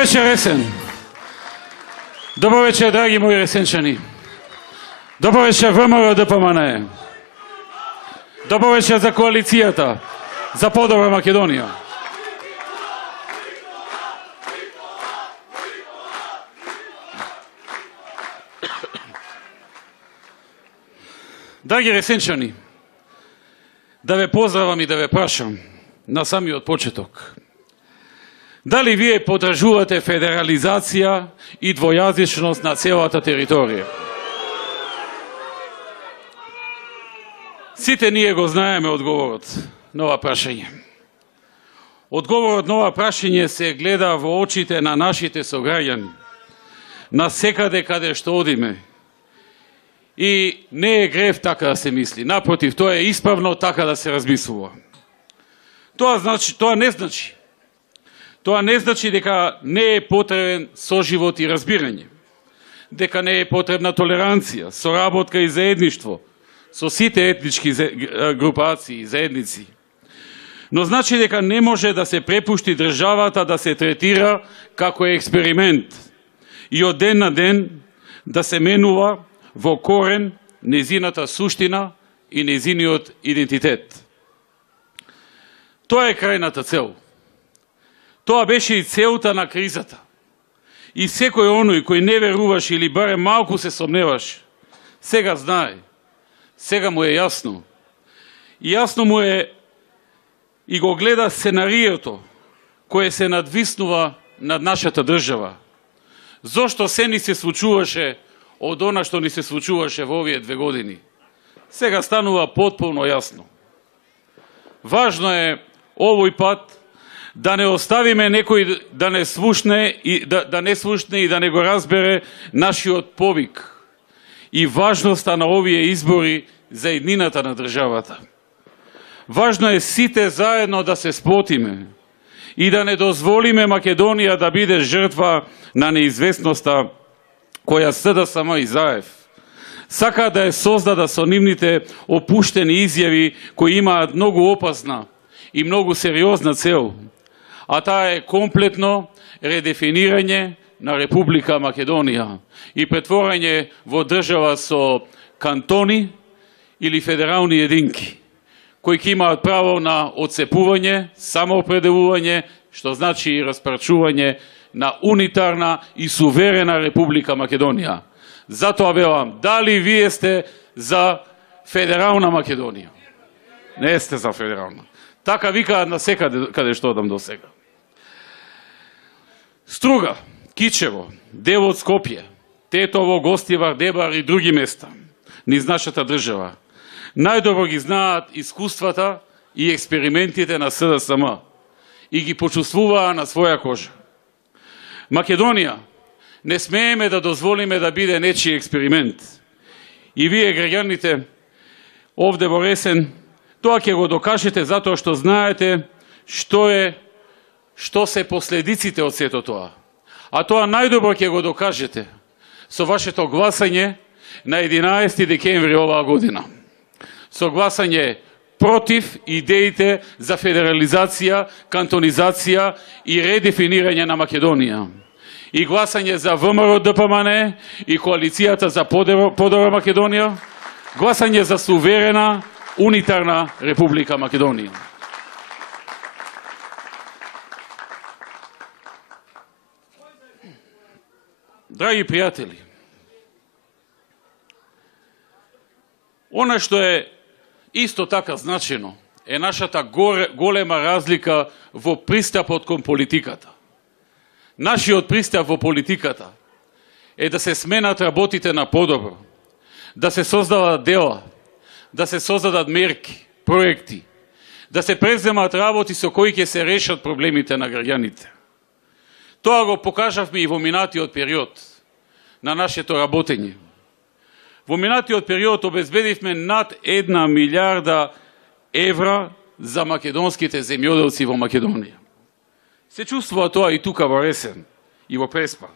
вечер, Ресен. Добро вечер, драги мои ресенчани. Добро вечер, ВМРО ДПМН. Добро вечер за коалицијата, за подобра Македонија. Драги ресенчани, да ве поздравам и да ве прашам на самиот почеток. Дали вие подржувате федерализација и двојазичност на целата територија? Сите ние го знаеме одговорот на ова прашање. Одговорот на ова прашање се гледа во очите на нашите сограѓани, на секаде каде што одиме. И не е грев така да се мисли. Напротив, тоа е исправно така да се размислува. Тоа не значи дека не е потребен соживот и разбирање, дека не е потребна толеранција, соработка и заедништво со сите етнички групации и заедници. Но значи дека не може да се препушти државата да се третира како експеримент и од ден на ден да се менува во корен незината суштина и незиниот идентитет. Тоа е крајната цел. Тоа беше и целта на кризата. И секој оној кој не веруваше или барем малку се сомневаше, сега знае, сега му е јасно. И јасно му е и го гледа сценариото кое се надвиснува над нашата држава. Зошто се ни се случуваше од она што ни се случуваше во овие 2 години? Сега станува потполно јасно. Важно е овој пат да не оставиме некој да не слушне и да не го разбере нашиот повик и важноста на овие избори за еднината на државата. Важно е сите заедно да се сплотиме и да не дозволиме Македонија да биде жртва на неизвестноста која СДСМ и ЗАЕВ сака да ја создада со нивните опуштени изјави кои имаат многу опасна и многу сериозна цел, а таа е комплетно редефинирање на Република Македонија и претворање во држава со кантони или федерални единки, кои ќе имаат право на одцепување, самоопределување, што значи и распрачување на унитарна и суверена Република Македонија. Затоа велам, дали вие сте за федерална Македонија? Не сте за федерална. Така викаат на секаде каде што одам до сега. Струга, Кичево, дел од Скопје, Тетово, Гостивар, Дебар и други места низ нашата држава најдобро ги знаат искуствата и експериментите на СДСМ и ги почувствуваа на своја кожа. Македонија не смееме да дозволиме да биде нечи експеримент. И вие, граѓаните, овде во Ресен, тоа ќе го докажете затоа што знаете што се последиците од сето тоа. А тоа најдобро ќе го докажете со вашето гласање на 11 декември оваа година. Со гласање против идеите за федерализација, кантонизација и редефинирање на Македонија. И гласање за ВМРО ДПМН и коалицијата за подобра Македонија, гласање за суверена, унитарна Република Македонија. Драги пријатели, она што е исто така значено е нашата голема разлика во пристапот кон политиката. Нашиот пристап во политиката е да се сменат работите на подобро, да се создадат дела, да се создадат мерки, проекти, да се преземат работи со кои ќе се решат проблемите на граѓаните. Тоа го покажавме и во минатиот период на нашето работење. Во минатиот период обезбедивме над 1 милиарда евра за македонските земјоделци во Македонија. Се чувствува тоа и тука во Ресен и во Преспа.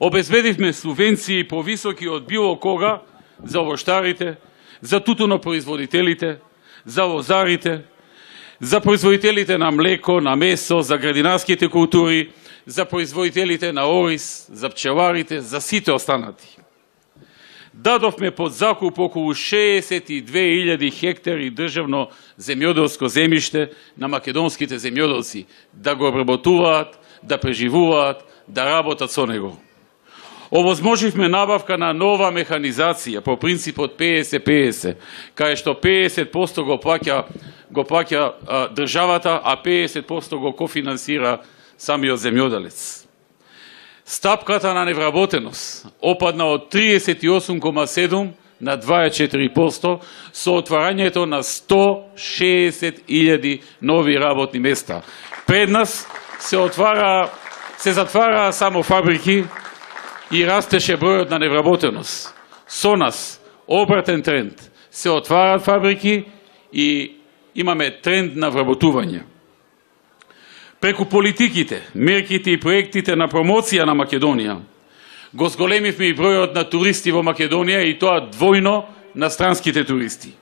Обезбедивме субвенции повисоки од било кога за овоштарите, за тутунопроизводителите, за лозарите, за производителите на млеко, на месо, за градинарските култури, за производителите на ориз, за пчеларите, за сите останати. Дадовме под закуп околу 62.000 хектари државно земјоделско земјиште на македонските земјоделци да го обработуваат, да преживуваат, да работат со него. Овозможивме набавка на нова механизација по принципот 50-50, кај што 50% го плаќа државата, а 50% го кофинансира самиот земјоделец. Стапката на невработеност опадна од 38,7 на 24% со отварањето на 160.000 нови работни места. Пред нас се затвараа само фабрики и растеше бројот на невработеност. Со нас обратен тренд. Се отварат фабрики и имаме тренд на вработување. Преку политиките, мерките и проектите на промоција на Македонија, го зголемивме и бројот на туристи во Македонија и тоа двојно на странските туристи.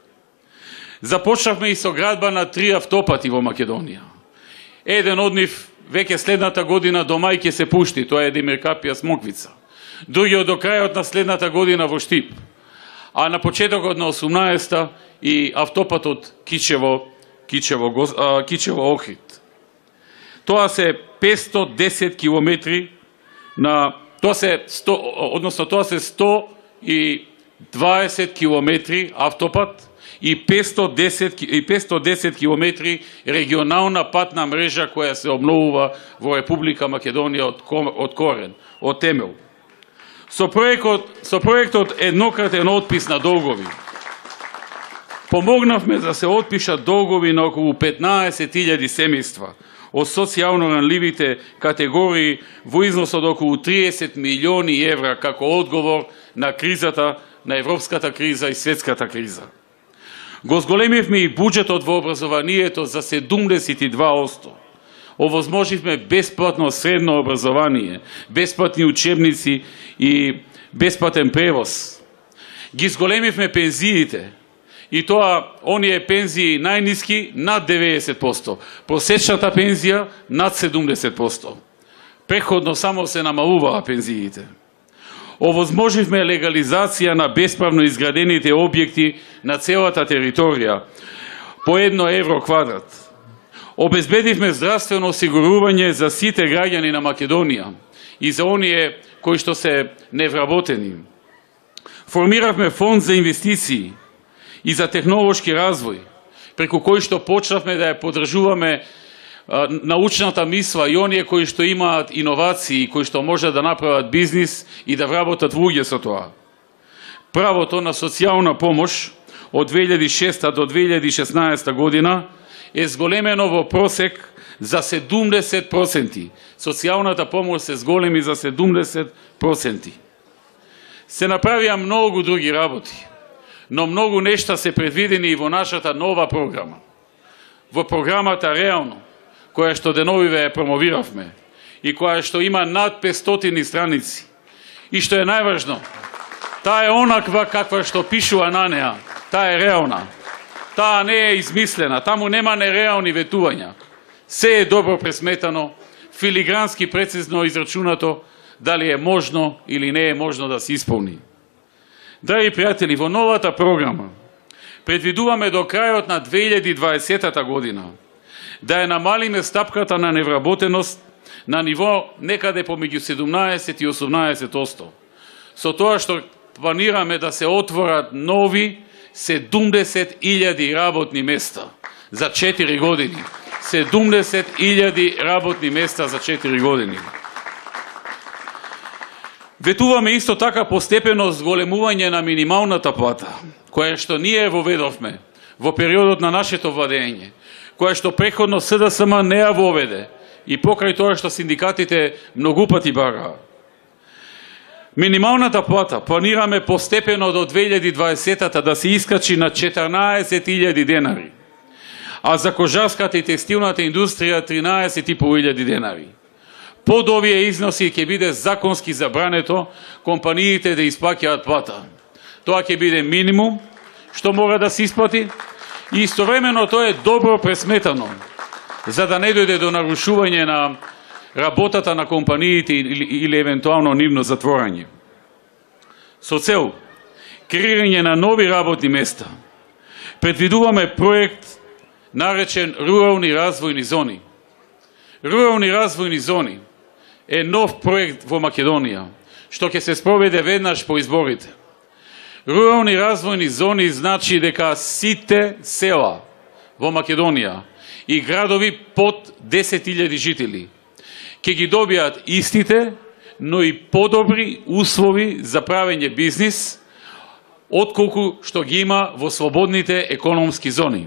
Започнавме и со градба на 3 автопати во Македонија. Еден од нив веќе следната година до мај ќе се пушти, тоа е Демиркапија Смоквица. Другиот до крајот на следната година во Штип, а на почетокот на 18-та и автопатот Кичево-Охрид. Тоа се 510 километри тоа се 120 километри автопат и 510 километри регионална патна мрежа која се обновува во Република Македонија од корен, од темел. Со проектот еднократен отпис на долгови помогнавме да се отпишат долгови на околу 15.000 семејства од социјално ранливите категории во износ од околу 30 милиони евра како одговор на кризата, на европската криза и светската криза. Го зголемивме и буџетот во образованието за 72%. Овозможивме бесплатно средно образование, бесплатни учебници и бесплатен превоз. Ги зголемивме пензиите, и тоа оние пензии најниски над 90%, просечната пензија над 70%. Преходно само се намалуваа пензиите. Овозможивме легализација на бесправно изградените објекти на целата територија по 1 евро квадрат. Обезбедивме здравствено осигурување за сите граѓани на Македонија и за оние кои што се невработени. Формиравме фонд за инвестиции и за технолошки развој, преку кој што почнавме да ја поддржуваме научната мисла и оние кои што имаат иновации, кои што може да направат бизнис и да вработат луѓе со тоа. Правото на социјална помош од 2006 до 2016 година е зголемено во просек за 70%. Социјалната помош се зголеми за 70%. Се направија многу други работи, но многу нешта се предвидени и во нашата нова програма. Во програмата Реално, која што деновиве ја промовиравме и која што има над 500 страници. И што е најважно, таа е онаква каква што пишува на неа. Таа е реална. Таа не е измислена. Таму нема нереални ветувања. Се е добро пресметано, филигрански прецизно израчунато, дали е можно или не е можно да се исполни. Драги пријатели, во новата програма предвидуваме до крајот на 2020 година да ја намалиме стапката на невработеност на ниво некаде помеѓу 17 и 18%. Со тоа што планираме да се отворат нови 70.000 работни места за 4 години. 70.000 работни места за 4 години. Ветуваме исто така постепено зголемување на минималната плата, која што ние воведовме во периодот на нашето владење, која што преходно СДСМ не ја воведе и покрај тоа што синдикатите многу пати бараа. Минималната плата планираме постепено до 2020 да се искачи на 14.000 денари, а за кожарската и текстилната индустрија 13.500 денари. Под овие износи ќе биде законски забрането компаниите да исплаќаат плата. Тоа ќе биде минимум што мора да се исплати и истовремено тоа е добро пресметано, за да не дојде до нарушување на работата на компаниите или евентуално нивно затворање. Со цел креирање на нови работни места, предвидуваме проект наречен Рурални развојни зони. Рурални развојни зони е нов проект во Македонија, што ќе се спроведе веднаш по изборите. Рурални развојни зони значи дека сите села во Македонија и градови под 10.000 жители ќе ги добијат истите, но и подобри услови за правење бизнис, отколку што ги има во слободните економски зони.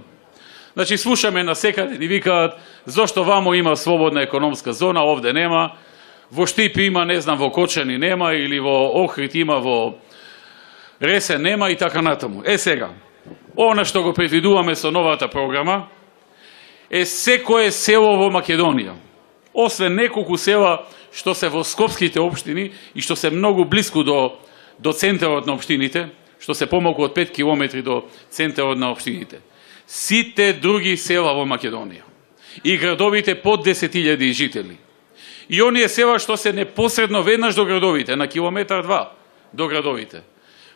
Значи, слушаме на секаде ни викаат зошто вамо има слободна економска зона, овде нема, во Штипи има, не знам, во Кочани нема, или во Охрид има, во Ресен нема и така натаму. Сега, она што го предвидуваме со новата програма е секое село во Македонија, освен неколку села што се во скопските општини и што се многу близко до центарот на општините, што се помалку од 5 километри до центарот на општините. Сите други села во Македонија и градовите под 10.000 жители. И оние села што се непосредно веднаш до градовите, на километар 2 до градовите,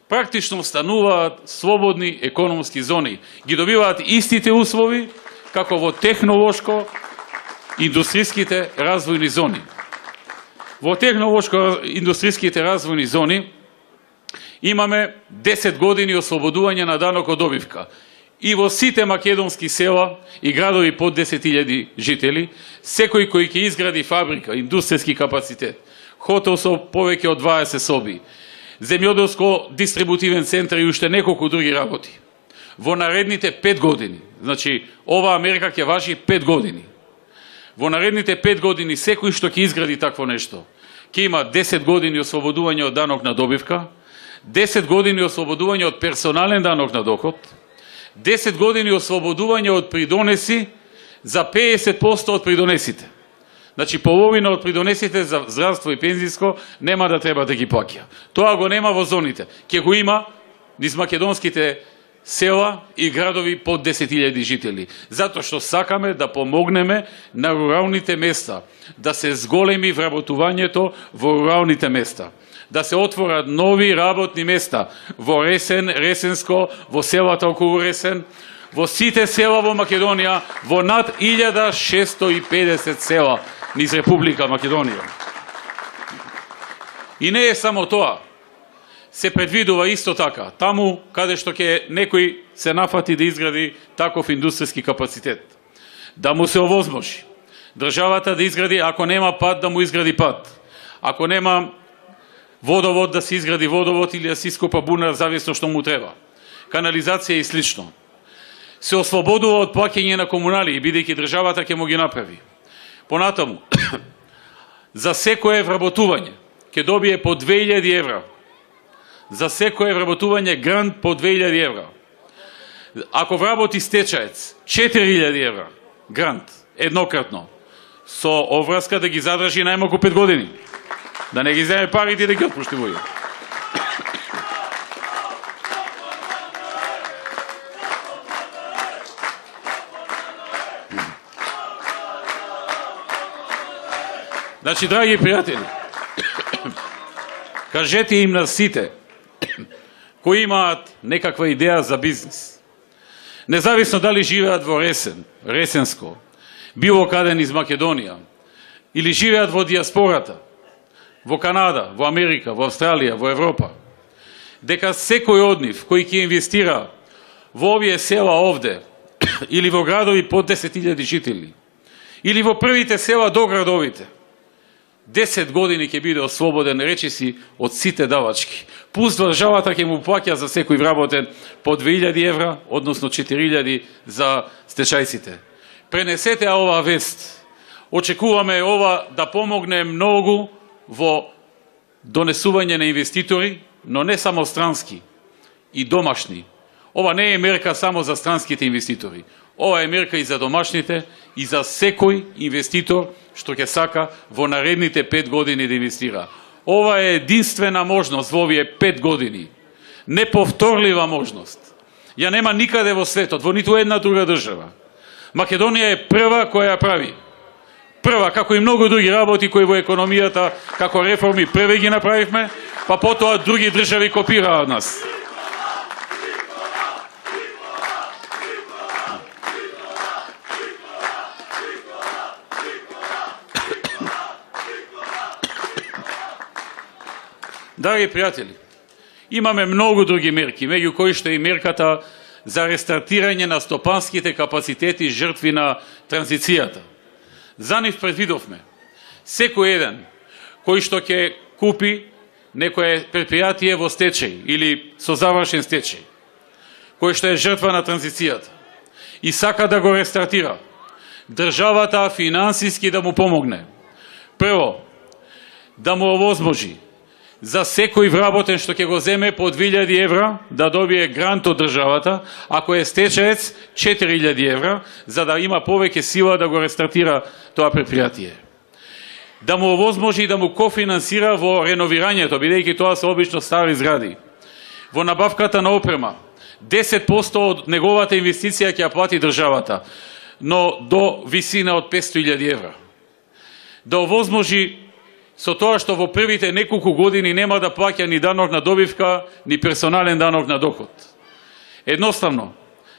практично стануваат слободни економски зони. Ги добиваат истите услови како во технолошко-индустриските развојни зони. Во технолошко-индустриските развојни зони имаме 10 години ослободување на данок од добивка. И во сите македонски села и градови под 10.000 жители, секој кој ќе изгради фабрика, индустријски капацитет, хотел со повеќе од 20 соби, земјоделско-дистрибутивен центар и уште неколку други работи, во наредните 5 години, значи ова Америка ќе важи 5 години, во наредните 5 години секој што ќе изгради такво нешто, ќе има 10 години ослободување од данок на добивка, 10 години ослободување од персонален данок на доход, 10 години ослободување од придонеси за 50% од придонесите. Значи, половина од придонесите за здравство и пензиско нема да треба да ги плаќа. Тоа го нема во зоните. Ќе го има низ македонските села и градови под 10.000 жители. Затоа што сакаме да помогнеме на руралните места, да се зголеми вработувањето во руралните места, да се отворат нови работни места во Ресен, Ресенско, во селата околу Ресен, во сите села во Македонија, во над 1650 села низ Република Македонија. И не е само тоа. Се предвидува исто така, таму каде што ќе некој се нафати да изгради таков индустријски капацитет, да му се овозможи државата да изгради, ако нема пат, да му изгради пат, ако нема водовод, да се изгради водовод или да се ископа бунар, зависно што му треба, канализација и слично. Се ослободува од плаќање на комунали, бидејќи државата ќе му ги направи. Понатаму, за секое вработување ќе добие по 2000 евра. За секое вработување грант по 2000 евра. Ако вработи стечаец, 4000 евра грант, еднократно, со овраска да ги задржи најмалку 5 години. Да не ги земе парите и да ги отпушти во. Значи, драги пријатели, кажете им на сите кои имаат некаква идеја за бизнис, независно дали живеат во Ресен, Ресенско, било каде низ Македонија, или живеат во диаспората, во Канада, во Америка, во Австралија, во Европа, дека секој од нив кој ќе инвестира во овие села овде, или во градови под 10.000 жители, или во првите села до градовите, 10 години ќе биде ослободен, речиси, од сите давачки. Плюс државата ќе му плаќа за секој вработен по 2000 евра, односно 4000 за стечајците. Пренесете оваа вест. Очекуваме ова да помогне многу во донесување на инвеститори, но не само странски, и домашни. Ова не е мерка само за странските инвеститори. Ова е мерка и за домашните, и за секој инвеститор што ќе сака во наредните 5 години да инвестира. Ова е единствена можност во овие 5 години. Неповторлива можност. Ја нема никаде во светот, во ниту една друга држава. Македонија е прва која ја прави. Прва, како и многу други работи кои во економијата, како реформи, први ги направивме, па потоа други држави копираа од нас. Драги пријатели, имаме многу други мерки, меѓу кои што и мерката за рестартирање на стопанските капацитети жртви на транзицијата. За нив предвидовме секој еден кој што ќе купи некое предпријатие во стечај или со завршен стечај, кој што е жртва на транзицијата и сака да го рестартира, државата финансиски да му помогне. Прво, да му овозможи за секој вработен што ќе го земе по 2000 евра да добие грант од државата, ако е стечаец 4000 евра, за да има повеќе сила да го рестартира тоа предпријатие. Да му овозможи и да му кофинансира во реновирањето, бидејќи тоа се обично стари згради. Во набавката на опрема, 10% од неговата инвестиција ќе ја плати државата, но до висина од 500.000 евра. Да овозможи со тоа што во првите неколку години нема да плаќа ни данок на добивка, ни персонален данок на доход. Едноставно,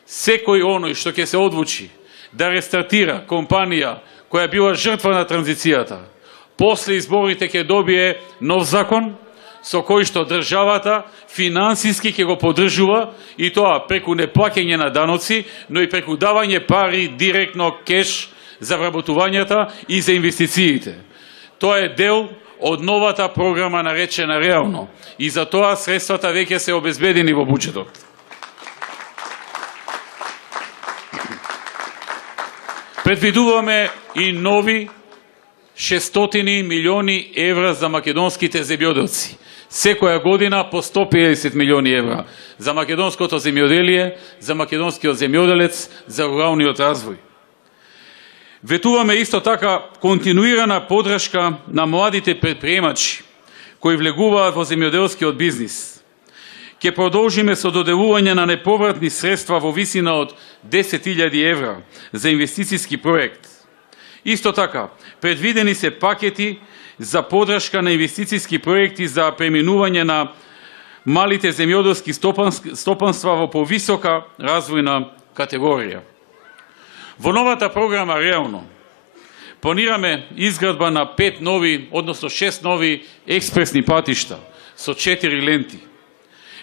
секој оној што ќе се одлучи да рестартира компанија која била жртва на транзицијата, после изборите ќе добие нов закон со кој што државата финансиски ќе го поддржува и тоа преку неплаќање на даноци, но и преку давање пари директно кеш за вработувањата и за инвестициите. Тоа е дел од новата програма наречена Реално и за тоа средствата веќе се обезбедени во буџетот. Предвидуваме и нови 600 милиони евра за македонските земјоделци. Секоја година по 150 милиони евра за македонското земјоделие, за македонскиот земјоделец, за руралниот развој. Ветуваме исто така континуирана поддршка на младите предприемачи кои влегуваат во земјоделскиот бизнис. Ќе продолжиме со доделување на неповратни средства во висина од 10.000 евра за инвестициски проект. Исто така, предвидени се пакети за поддршка на инвестициски проекти за преминување на малите земјоделски стопанства во повисока развојна категорија. Во новата програма Реално планираме изградба на 5 нови, односно 6 нови експресни патишта со 4 ленти.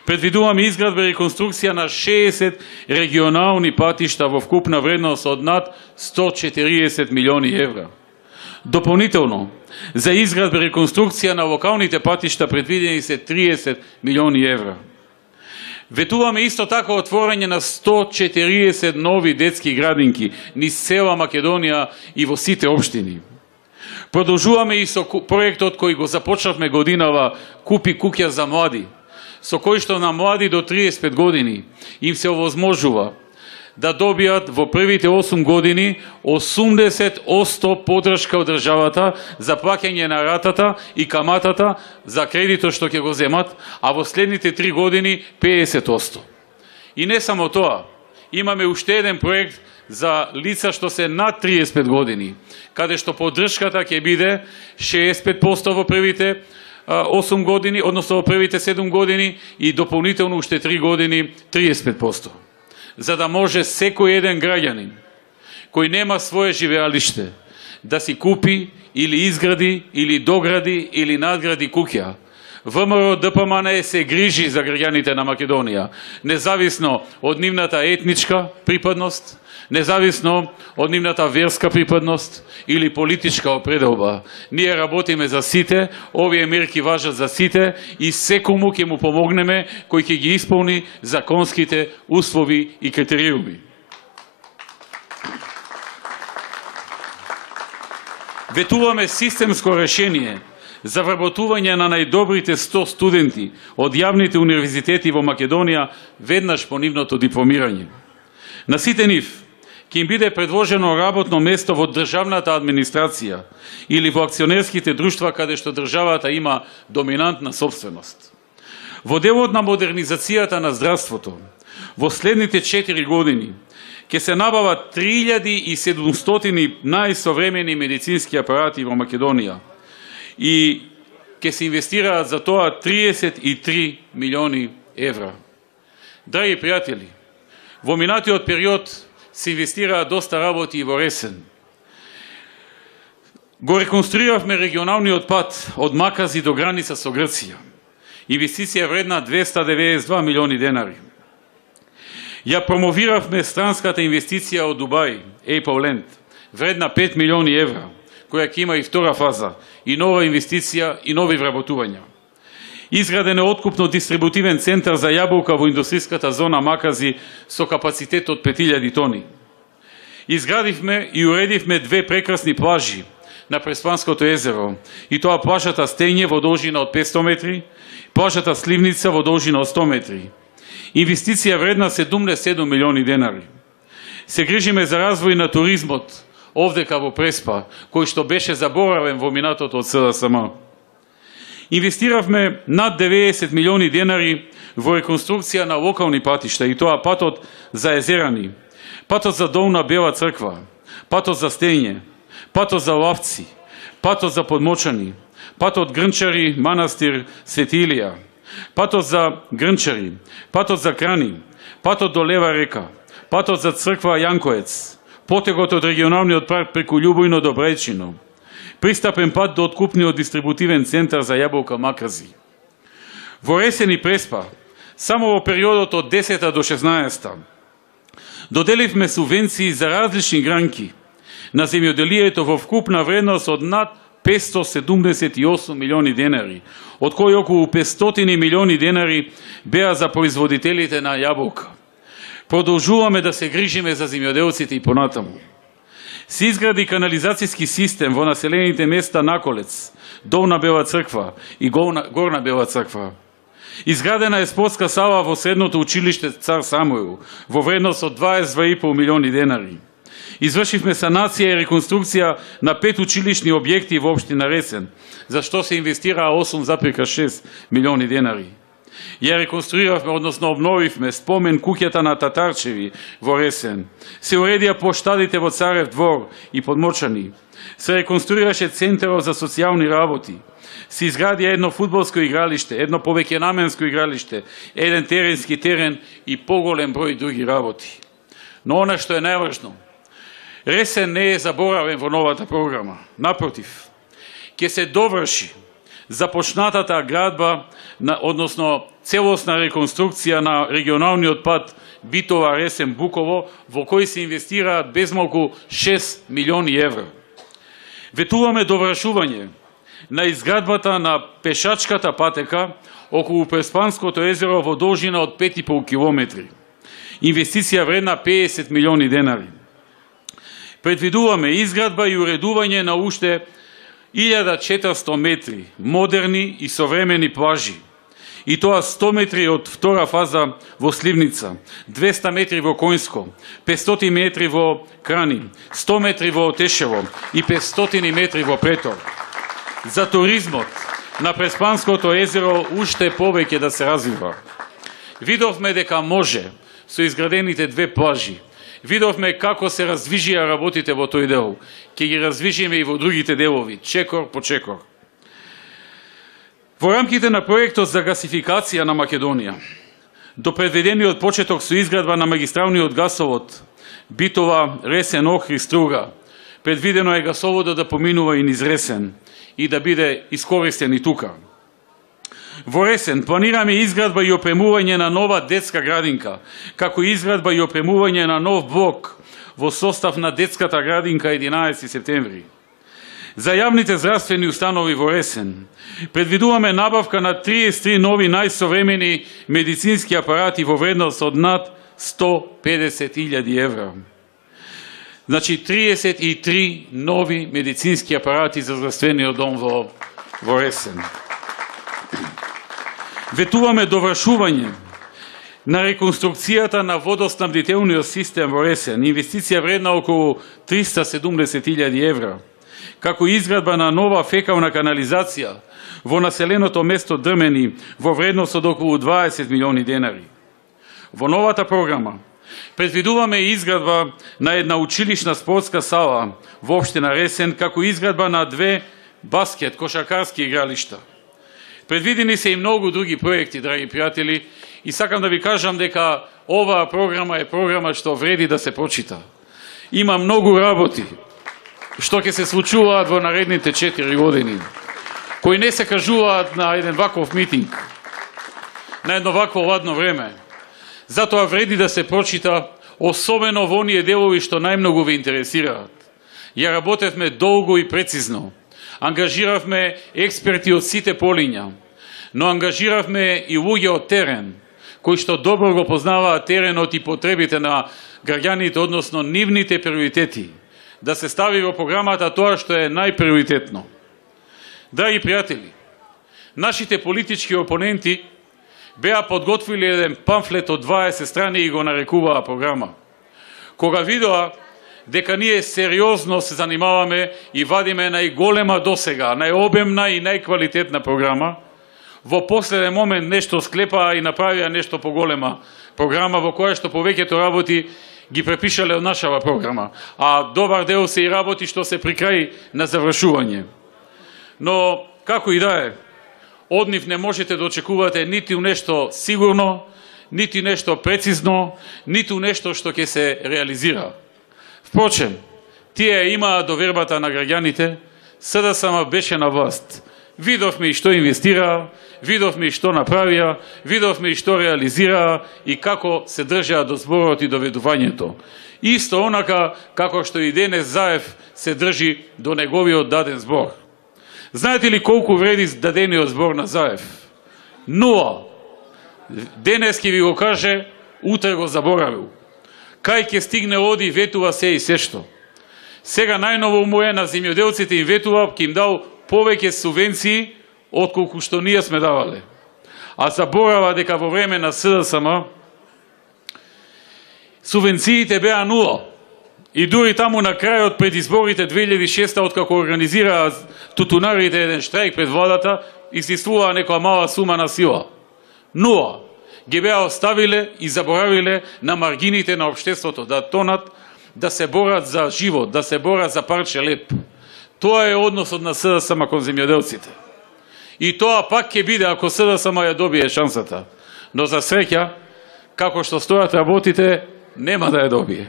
Предвидуваме изградба и реконструкција на 60 регионални патишта во вкупна вредност од над 140 милиони евра. Дополнително, за изградба и реконструкција на локалните патишта предвидени се 30 милиони евра. Ветуваме исто така отворање на 140 нови детски градинки низ цела Македонија и во сите општини. Продолжуваме и со проектот кој го започнавме годинава Купи куќа за млади, со кој што на млади до 35 години им се овозможува да добијат во првите 8 години 80% поддршка од државата за плаќање на ратата и каматата за кредитот што ќе го земат, а во следните 3 години 50%. И не само тоа, имаме уште еден проект за лица што се над 35 години, каде што поддршката ќе биде 65% во првите 8 години, односно во првите 7 години и дополнително уште 3 години 35%. За да може секој еден граѓанин кој нема свое живеалиште да си купи или изгради, или догради, или надгради куќа. ВМРО ДПМН се грижи за граѓаните на Македонија, независно од нивната етничка припадност, независно од нивната верска припадност или политичка определба. Ние работиме за сите, овие мерки важат за сите и секому ќе му помогнеме кој ќе ги исполни законските услови и критериуми. Ветуваме системско решение за вработување на најдобрите 100 студенти од јавните универзитети во Македонија веднаш по нивното дипломирање. На сите нив ќе им биде предложено работно место во државната администрација или во акционерските друштва каде што државата има доминантна собственост. Во делот на модернизацијата на здравството, во следните 4 години, ќе се набават 3700 најсовремени медицински апарати во Македонија и ќе се инвестираат за тоа 33 милиони евра. Драги пријатели, во минатиот период се инвестираат доста работи и во Ресен. Го реконструиравме регионалниот пат од Макази до граница со Грција. Инвестиција вредна 292 милиони денари. Ја промовиравме странската инвестиција од Дубај, Apple Land, вредна 5 милиони евра, која ќе има и втора фаза, и нова инвестиција и нови вработувања. Изграден е откупно дистрибутивен центар за јаболка во индустријската зона Макази со капацитет од 5000 тони. Изградивме и уредивме 2 прекрасни плажи на Преспанското езеро, и тоа плажата Стење во должина од 500 метри, плажата Сливница во должина од 100 метри. Инвестиција вредна 77 милиони денари. Се грижиме за развој на туризмот овдека во Преспа, кој што беше заборавен во минатото од СДСМ. Инвестиравме над 90 милиони денари во реконструкција на локални патишта, и тоа патот за Езерани, патот за Долна Бела црква, патот за Стење, патот за Лавци, патот за Подмочани, патот Грнчари, манастир Свети Илија, патот за Грнчари, патот за Крани, патот до Лева река, патот за црква Јанкоец, потегот од регионалниот парк преку Љубојно до Брајчино, пристапен пат до откупниот дистрибутивен центар за јаболка Макази. Во Ресен и Преспа, само во периодот од 10 до 16 доделивме субвенции за различни гранки на земјоделието во вкупна вредност од над 578 милиони денари, од кои околу 500 милиони денари беа за производителите на јаболка. Продолжуваме да се грижиме за земјоделците и понатаму. Се изгради канализацијски систем во населените места Наколец, Долна Бела црква и Горна Бела црква. Изградена е спортска сала во средното училиште Цар Самуил во вредност од 22,5 милиони денари. Извршивме санација и реконструкција на 5 училишни објекти во општина Ресен, за што се инвестираа 8,6 милиони денари. Ја реконструиравме, односно обновивме спомен куќата на Татарчеви во Ресен. Се уредија плоштадите во Царев двор и Подмочани. Се реконструираше центарот за социјални работи. Се изградија едно фудбалско игралиште, едно повеќенаменско игралиште, еден теренски терен и поголем број други работи. Но она што е најважно, Ресен не е заборавен во новата програма. Напротив, ќе се доврши започнатата градба, односно целосна реконструкција на регионалниот пат Битова Ресен Буково, во кој се инвестираат безмалку 6 милиони евра. Ветуваме довршување на изградбата на пешачката патека околу Преспанското езеро во должина од 5,5 километри. Инвестиција вредна 50 милиони денари. Предвидуваме изградба и уредување на уште 1400 метри модерни и современи плажи, и тоа 100 метри од втора фаза во Сливница, 200 метри во Коњско, 500 метри во Крани, 100 метри во Тешево и 500 метри во Претор. За туризмот на Преспанското езеро уште повеќе да се развива. Видовме дека може со изградените 2 плажи. Видовме како се раздвижија работите во тој дел. Ќе ги раздвижиме и во другите делови, чекор по чекор. Во рамките на проектот за гасификација на Македонија, до предвидениот почеток со изградба на магистралниот гасовод Битова, Ресен, Охрид, Струга, предвидено е гасоводот да поминува и низ Ресен и да биде искористен и тука. Во Ресен планираме изградба и опремување на нова детска градинка, како и изградба и опремување на нов блок во состав на детската градинка 11 септември. За јавните здравствени установи во Ресен предвидуваме набавка на 33 нови најсовремени медицински апарати во вредност од над 150.000 евра. Значи 33 нови медицински апарати за здравствениот дом во Ресен. Ветуваме довршување на реконструкцијата на водоснабдителниот систем во Ресен, инвестиција вредна околу 370.000 евра, како изградба на нова фекална канализација во населеното место Дрмени во вредност од околу 20 милиони денари. Во новата програма предвидуваме изградба на една училишна спортска сала во општина Ресен, како изградба на 2 баскет кошаркарски игралишта. Предвидени се и многу други проекти, драги пријатели, и сакам да ви кажам дека оваа програма е програма што вреди да се прочита. Има многу работи што ќе се случуваат во наредните 4 години, кои не се кажуваат на еден ваков митинг, на едно вакво ладно време. Затоа вреди да се прочита, особено во оние делови што најмногу ви интересираат. Ја работевме долго и прецизно. Ангажиравме експерти од сите полиња, но ангажиравме и луѓе од терен, кои што добро го познаваат теренот и потребите на граѓаните, односно нивните приоритети, да се стави во програмата тоа што е најприоритетно. Драги пријатели, нашите политички опоненти беа подготвили еден памфлет од 20 страни и го нарекуваа програма. Кога видоа дека ние сериозно се занимаваме и вадиме најголема досега, најобемна и најквалитетна програма, во последен момент нешто склепаа и направија нешто поголема програма во која што повеќето работи ги препишале од нашава програма, а добар дел се и работи што се при крај на завршување. Но, како и да е, од нив не можете да очекувате ниту нешто сигурно, нити нешто прецизно, ниту нешто што ќе се реализира. Впрочем, тие имаа довербата на граѓаните, СДСМ беше на власт. Видовме и што инвестираа, видовме и што направија, видовме и што реализираа и како се држаа до зборот и до ведувањето. Исто онака како што и денес Заев се држи до неговиот даден збор. Знаете ли колку вреди дадениот збор на Заев? 0. Денес ќе ви го каже, утре го заборавил. Кај ќе стигне оди, ветува се и сешто. Сега најново му е на земјоделците им ветува, ќе им дал повеќе субвенции отколку што ние сме давале. А заборава дека во време на СДСМ субвенциите беа 0. И дури таму на крајот пред изборите 2006 откако организираа тутунарите еден штрајк пред владата, existуваа некоја мала сума на сила. 0. Ги беа оставиле и заборавиле на маргините на општеството да тонат, да се борат за живот, да се борат за парче леп. Тоа е односот на СДСМ кон земјоделците. И тоа пак ќе биде ако СДСМ ја добие шансата. Но за среќа, како што стојат работите, нема да ја добие.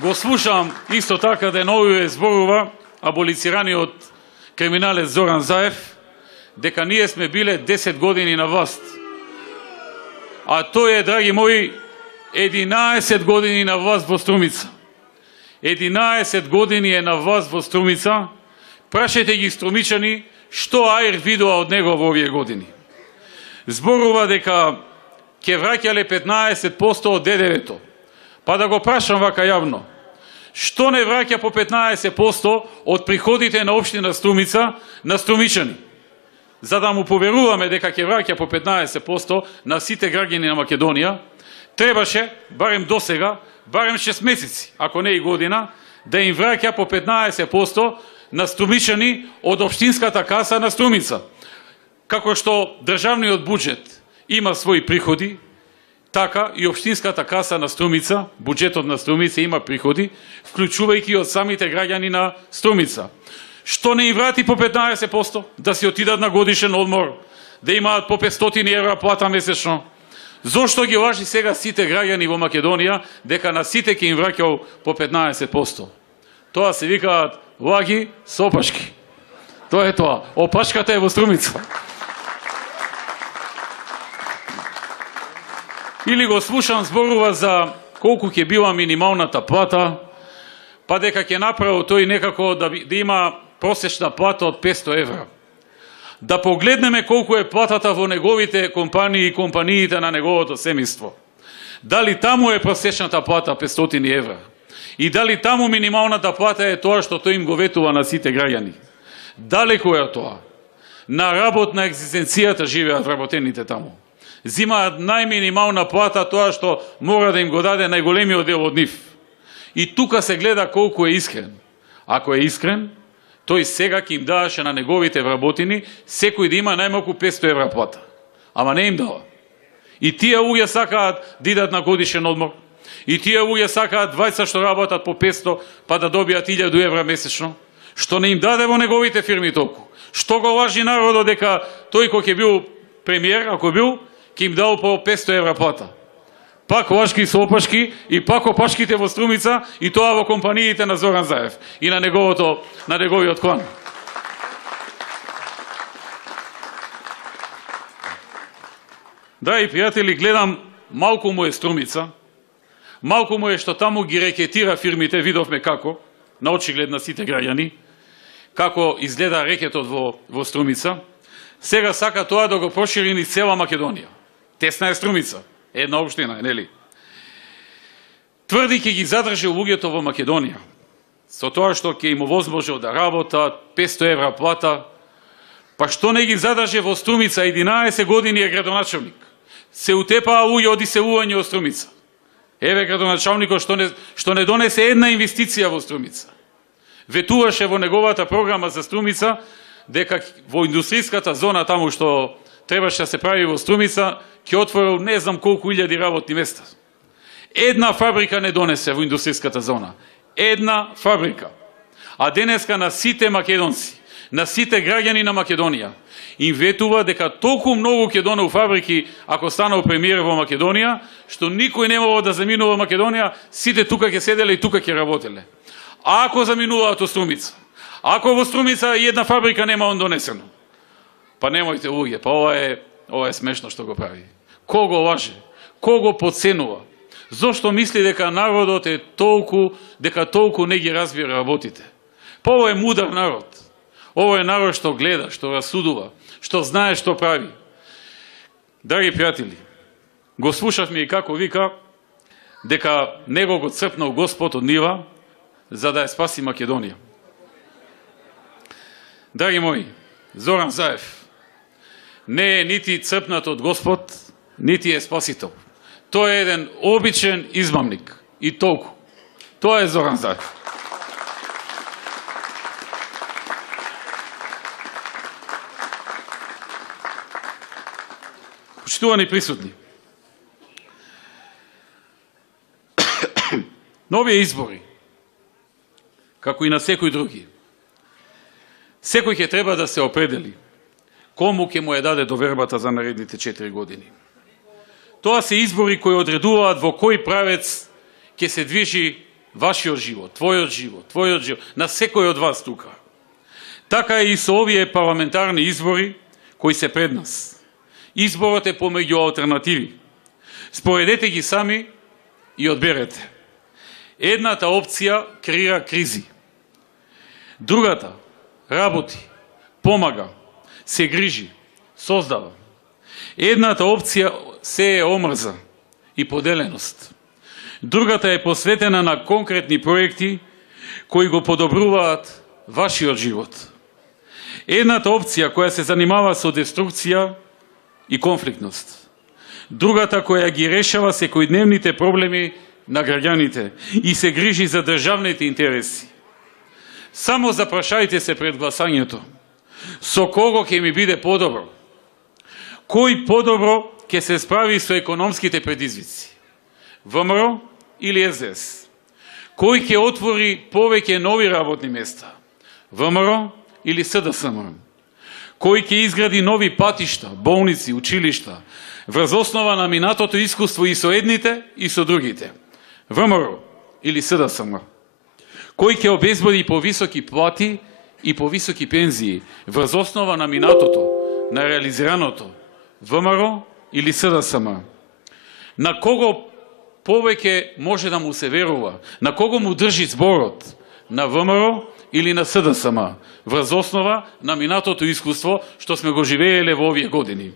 Го слушам исто така деновиве зборува аболицираниот криминалец Зоран Заев, дека ние сме биле 10 години на власт. А тој е, драги мои, 11 години на власт во Струмица. 11 години е на власт во Струмица. Прашајте ги струмичани што АИР видува од него во овие години. Зборува дека ќе враќале 15% од ДДВ-то. Па да го прашам вака јавно. Што не враќа по 15% од приходите на општина Струмица на струмичани? За да му поверуваме дека ќе враќа по 15% на сите граѓани на Македонија, требаше, барем досега, барем 6 месеци, ако не и година, да им враќа по 15% на струмичани од општинската каса на Струмица. Како што државниот буџет има своји приходи, така и општинската каса на Струмица, буџетот на Струмица има приходи, вклучувајќи од самите граѓани на Струмица. Што не им врати по 15%? Да си отидат на годишен одмор, да имаат по 500 евра плата месечно. Зошто ги лажи сега сите граѓани во Македонија дека на сите ќе им враќал по 15%? Тоа се викаат лаги со опашки. Тоа е тоа. Опашката е во Струмица. Или го слушам зборува за колку ќе била минималната плата, па дека ќе направил тој некако да има просечна плата од 500 евра. Да погледнеме колку е платата во неговите компании и компаниите на неговото семејство. Дали таму е просечната плата 500 евра? И дали таму минималната плата е тоа што тој им го ветува на сите граѓани? Далеко е тоа. На работ на екзистенцијата живеат вработените таму. Зимаат најминимална плата, тоа што мора да им го даде најголемиот дел од нив. И тука се гледа колку е искрен. Ако е искрен, тој сега ќе им даваше на неговите вработини секој да има најмалку 500 евра плата. Ама не им дава. И тие луѓе сакаат да идат на годишен одмор. И тие луѓе сакаат 20 што работат по 500 па да добијат 1000 евра месечно. Што не им даде во неговите фирми толку. Што го лажи народот дека тој кој ќе бил премиер, ако бил, ќе им дал по 500 евра плата. Пак лашки со опашки и пак опашките во Струмица и тоа во компаниите на Зоран Заев и на неговиот клан. Драги пријатели, гледам, малку му е Струмица, малку му е што таму ги рекетира фирмите, видовме како, на очиглед на сите граѓани, како изгледа рекетот во Струмица. Сега сака тоа да го прошири низ цела Македонија. Тесна е Струмица, една општина, нели? Тврди ќе ги задржи луѓето во Македонија, со тоа што ќе им овозможил да работат, 500 евра плата, па што не ги задржи во Струмица, 11 години е градоначалник. Се утепаа луѓе од иселување од Струмица. Еве градоначалникот што не донесе една инвестиција во Струмица. Ветуваше во неговата програма за Струмица дека во индустријската зона таму што требаше да се прави во Струмица ќе отворил не знам колку илјади работни места. Една фабрика не донесе во индустријската зона. Една фабрика. А денеска на сите македонци, на сите граѓани на Македонија им ветува дека толку многу ќе донел фабрики ако станал премиер во Македонија, што никој не мога да заминува во Македонија, сите тука ќе седеле и тука ќе работеле. А ако заминуваат во Струмица, ако во Струмица една фабрика нема он донесено, па немојте луѓе, па ова е смешно што го прави. Кого лаже? Кого подценува? Зошто мисли дека народот е толку не ги разбира работите? Па ова е мудар народ. Ова е народ што гледа, што расудува, што знае што прави. Драги пријатели, го слушавме и како вика дека него го црпнал Господ од нива за да ја спаси Македонија. Драги мои, Зоран Заев не е нити црпнат од Господ, нити е спасител. Тој е еден обичен измамник и толку. Тоа е Зоран Заев. Почитувани присутни, на овие избори, како и на секој други, секој ќе треба да се определи кому ќе му ја даде довербата за наредните 4 години. Тоа се избори кои одредуваат во кој правец ќе се движи вашиот живот, твојот живот, на секој од вас тука. Така и со овие парламентарни избори кои се пред нас. Изборот е помеѓу алтернативи. Споредете ги сами и одберете. Едната опција креира кризи. Другата работи, помага, се грижи, создава. Едната опција се е омрза и поделеност. Другата е посветена на конкретни проекти кои го подобруваат вашиот живот. Едната опција која се занимава со деструкција и конфликтност. Другата која ги решава секојдневните проблеми на граѓаните и се грижи за државните интереси. Само запрашајте се пред гласањето. Со кого ќе ми биде подобро? Кој подобро ќе се справи со економските предизвици? ВМРО или СДС? Кој ќе отвори повеќе нови работни места? ВМРО или СДСМ? Кој ќе изгради нови патишта, болници, училишта, врз основа на минатото искуство и со едните и со другите? ВМРО или СДСМ? Кој ќе обезбеди повисоки плати и повисоки пензии врз основа на минатото, на реализираното? ВМРО или СДСМ? На кого повеќе може да му се верува? На кого му држи зборот? На ВМРО или на СДСМ, врз основа на минатото искуство што сме го живееле во овие години?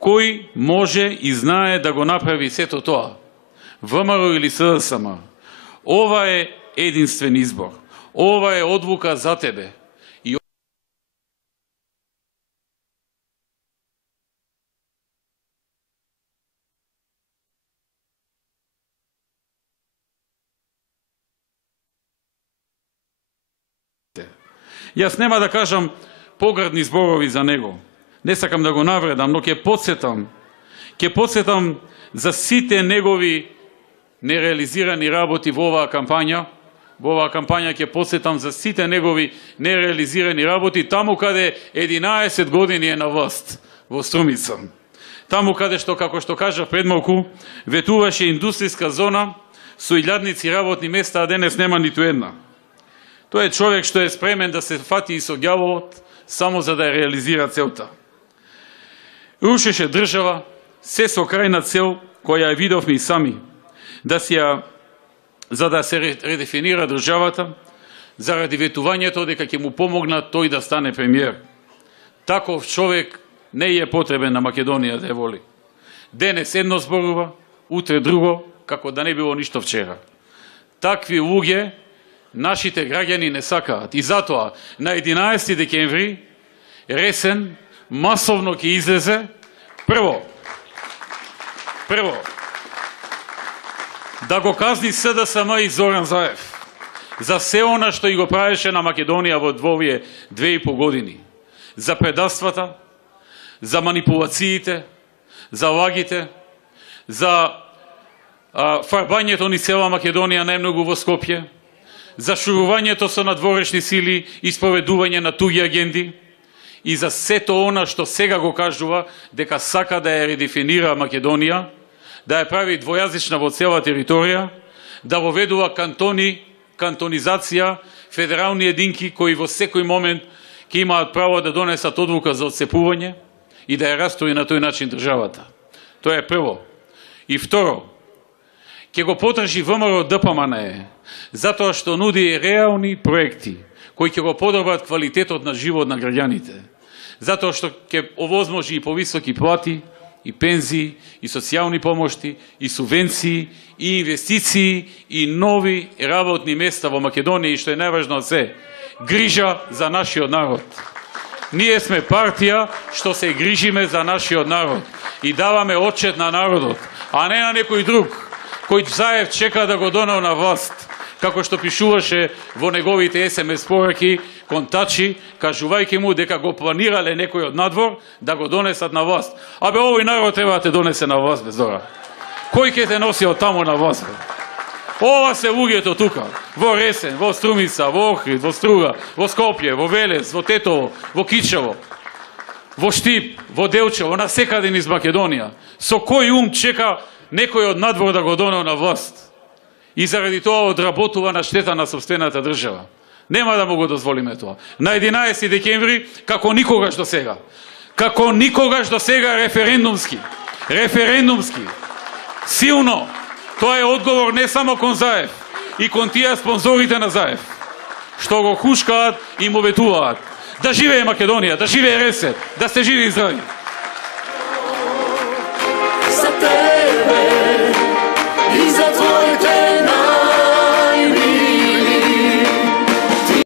Кој може и знае да го направи сето тоа? ВМРО или СДСМ? Ова е единствен избор. Ова е одлука за тебе. Јас нема да кажам поградни зборови за него. Не сакам да го навредам, но ќе подсетам за сите негови нереализирани работи во оваа кампања. Во оваа кампања ќе подсетам за сите негови нереализирани работи таму каде 11 години е на власт во Струмица. Таму каде што, како што кажав пред малку, ветуваше индустријска зона со илјадници работни места, а денес нема ниту една. Тој е човек што е спремен да се фати и со ѓаволот само за да ја реализира целта. Рушеше држава, се со крајна цел која ја видовме и сами, за да се редефинира државата, заради ветувањето дека ќе му помогна тој да стане премиер. Таков човек не е потребен на Македонија да ја воли. Денес едно зборува, утре друго, како да не било ништо вчера. Такви луѓе нашите граѓани не сакаат. И затоа на 11 декември Ресен масовно ќе излезе прво да го казни СДСМ и Зоран Заев за се она што и го правеше на Македонија во овие 2,5 години. За предавствата, за манипулациите, за лагите, за фарбањето ни цела Македонија најмногу во Скопје, за шурувањето со надворешни сили и спроведување на туѓи агенди и за сето она што сега го кажува дека сака да ја редефинира Македонија, да ја прави двојазична во цела територија, да воведува кантони, кантонизација, федерални единки кои во секој момент ќе имаат право да донесат одлука за отцепување и да ја растори на тој начин државата. Тоа е прво. И второ, ќе го потржи ВМРО ДПМНЕ, затоа што нуди реални проекти кои ќе го подобрат квалитетот на живот на граѓаните, затоа што ќе овозможи и повисоки плати, и пензии, и социјални помошти, и субвенции, и инвестиции, и нови работни места во Македонија и што е најважно од се, грижа за нашиот народ. Ние сме партија што се грижиме за нашиот народ и даваме отчет на народот, а не на некој друг, кој Заев чека да го донел на власт, како што пишуваше во неговите СМС пораки, контачи, кажувајќи му дека го планирале некој од надвор да го донесат на власт. Абе, овој народ треба да те донесе на власт, бе, Зора. Кој ќе те носи од таму на власт, бе? Ова се луѓето тука, во Ресен, во Струмица, во Охрид, во Струга, во Скопје, во Велес, во Тетово, во Кичево, во Штип, во Делчево, на секаде низ Македонија. Со кој ум чека некој од надвор да го донел на власт? И заради тоа одработува на штета на собствената држава. Нема да му го дозволиме тоа. На 11 декември, како никогаш до сега. Како никогаш до сега референдумски. Силно. Тоа е одговор не само кон Заев, и кон тие спонзорите на Заев, што го хушкаат и му ветуваат. Да живее Македонија, да живее Ресен, да сте живи и здрави.